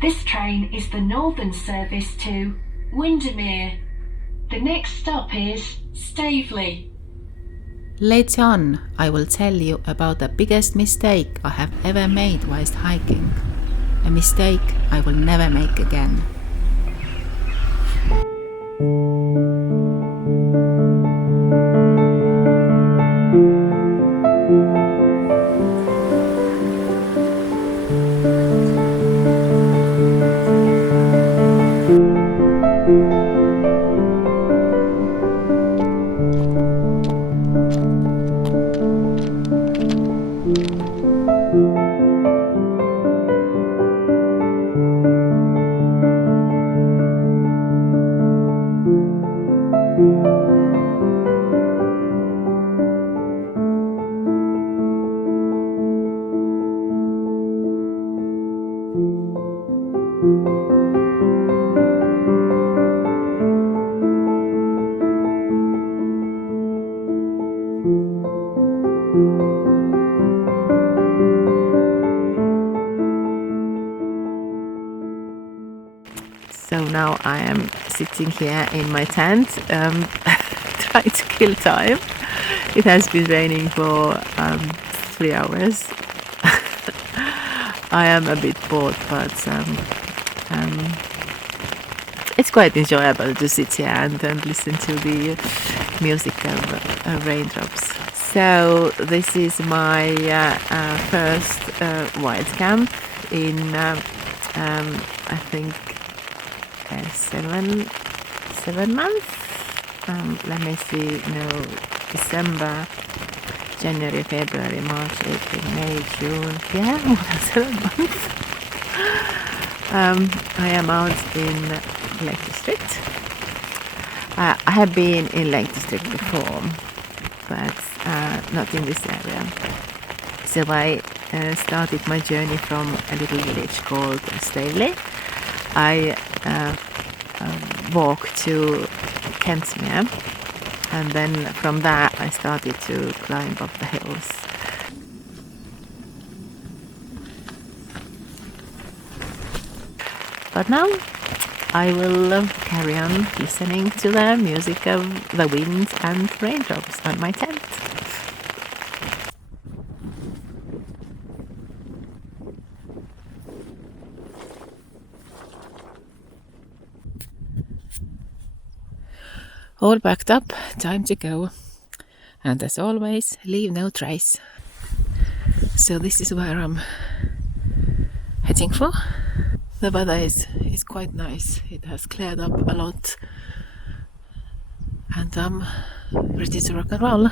This train is the northern service to Windermere. The next stop is Staveley. Later on, I will tell you about the biggest mistake I have ever made whilst hiking. A mistake I will never make again. So now I am sitting here in my tent, trying to kill time. It has been raining for 3 hours. I am a bit bored, but it's quite enjoyable to sit here and listen to the music of raindrops. So this is my first wild camp in I think 7 months. Let me see. No, December, January, February, March, April, May, June. Yeah, more than 7 months. I am out in Lake District. I have been in Lake District before, but not in this area. So I started my journey from a little village called Staveley. I walked to Kensmere, and then from there I started to climb up the hills. But now I will carry on listening to the music of the wind and raindrops on my tent. All packed up, time to go. And as always, leave no trace. So this is where I'm heading for. The weather is quite nice. It has cleared up a lot. And I'm ready to rock and roll.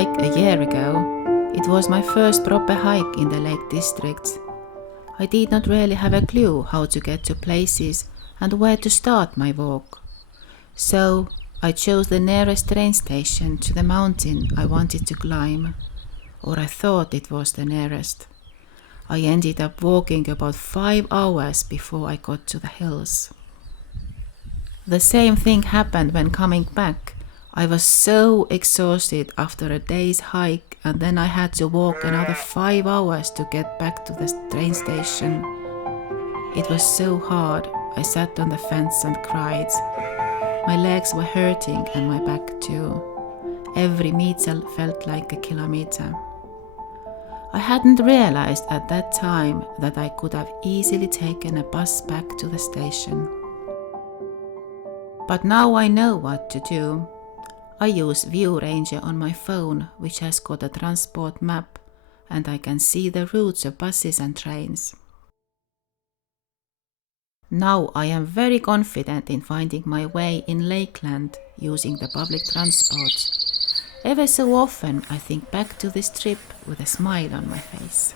hike a year ago. It was my first proper hike in the Lake District. I did not really have a clue how to get to places and where to start my walk. So I chose the nearest train station to the mountain I wanted to climb, or I thought it was the nearest. I ended up walking about 5 hours before I got to the hills. The same thing happened when coming back. I was so exhausted after a day's hike, and then I had to walk another 5 hours to get back to the train station. It was so hard. I sat on the fence and cried. My legs were hurting and my back too. Every meter felt like a kilometer. I hadn't realized at that time that I could have easily taken a bus back to the station. But now I know what to do. I use Viewranger on my phone, which has got a transport map, and I can see the routes of buses and trains. Now I am very confident in finding my way in Lakeland using the public transport. Ever so often I think back to this trip with a smile on my face.